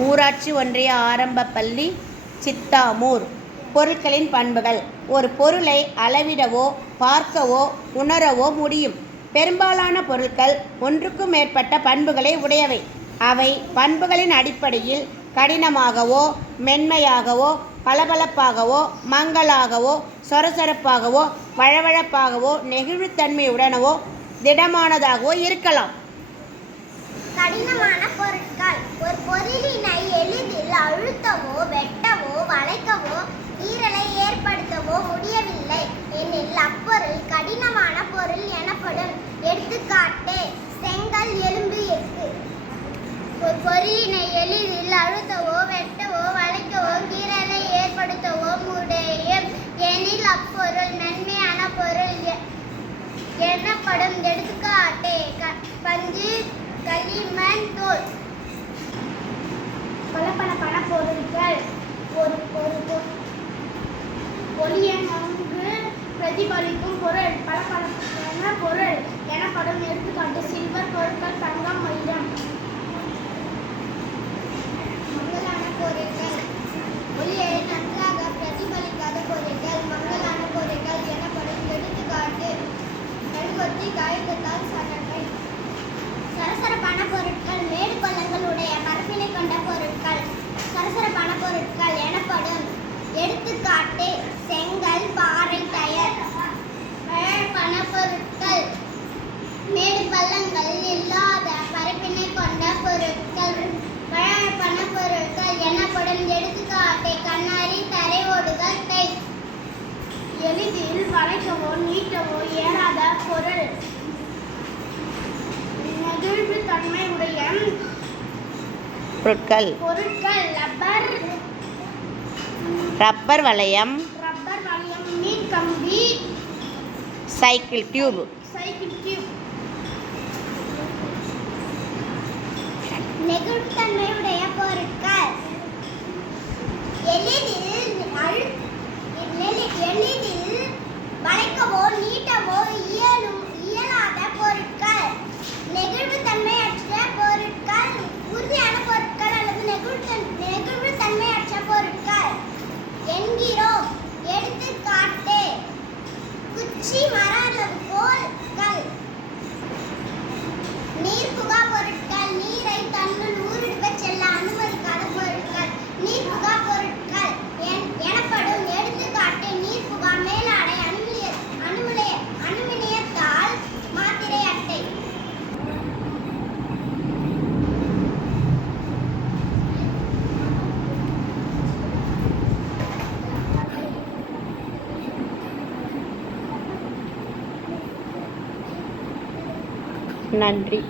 ஊராட்சி ஒன்றிய ஆரம்ப பள்ளி சித்தாமூர். பொருட்களின் பண்புகள். ஒரு பொருளை அளவிடவோ பார்க்கவோ உணரவோ முடியும். பெரும்பாலான பொருட்கள் ஒன்றுக்கும் மேற்பட்ட பண்புகளை உடையவை. அவை பண்புகளின் அடிப்படையில் கடினமாகவோ மென்மையாகவோ பளபளப்பாகவோ மங்கலாகவோ சொரசொரப்பாகவோ வழவழப்பாகவோ நெகிழ்வுத்தன்மையுடனவோ திடமானதாகவோ இருக்கலாம். கடினமான பொருட்கள் ஒரு பொருளினை எளிதில் அழுத்தவோ வெட்டவோ வளைக்கவோ கீறலை ஏற்படுத்தவோ முடியவில்லை எனில் அப்பொருள் கடினமான பொருள் எனப்படும் எடுத்துக்காட்டு செங்கல் எலும்பு எஃகு ஒரு பொருளினை எளிதில் அழுத்தவோ வெட்டவோ வளைக்கவோ கீறலை ஏற்படுத்தவோ முடியும் எனில் அப்பொருள் மென்மையான பொருள் எ- எனப்படும் எடுத்துக்காட்டே? பஞ்சு களிமண் தோல். பளபளப்பான பொருட்கள் ஒரு ஒரு பொ- ஒளியை நன்கு பிரதிபலிக்கும் பொருள். பளபளப்பான பொருள் எனப்படும் எடுத்துக்காட்டு. சில்வர் பொருட்கள் தங்கம் சரசரப்பான பொருட்கள் மேடு பள்ளங்களுடைய பரப்பினை கொண்ட பொருட்கள் சரசரப்பான பொருட்கள் எனப்படும். எடுத்துக்காட்டு செங்கல் பாறை டயர் பண பொருட்கள் மேடு பள்ளங்கள் இல்லாத பரப்பினை கொண்ட பொருட்கள் பண பொருட்கள் எனப்படும். எடுத்துக்காட்டு கண்ணாடி தரை ஓடுகள் டை எளிதில் வளைக்கவோ நீட்டவோ ஏறாத பொருள். நெகிழ்வு தன்மை உடைய பொருட்கள். பொருட்கள் ரப்பர். ரப்பர் வளையம். ரப்பர் வளையம் மீன் கம்பி. Cycle tube. Cycle tube. நெகிழ்வுத்தன்மையுடைய பொருட்கள். எளிதில் அழு- நன்றி.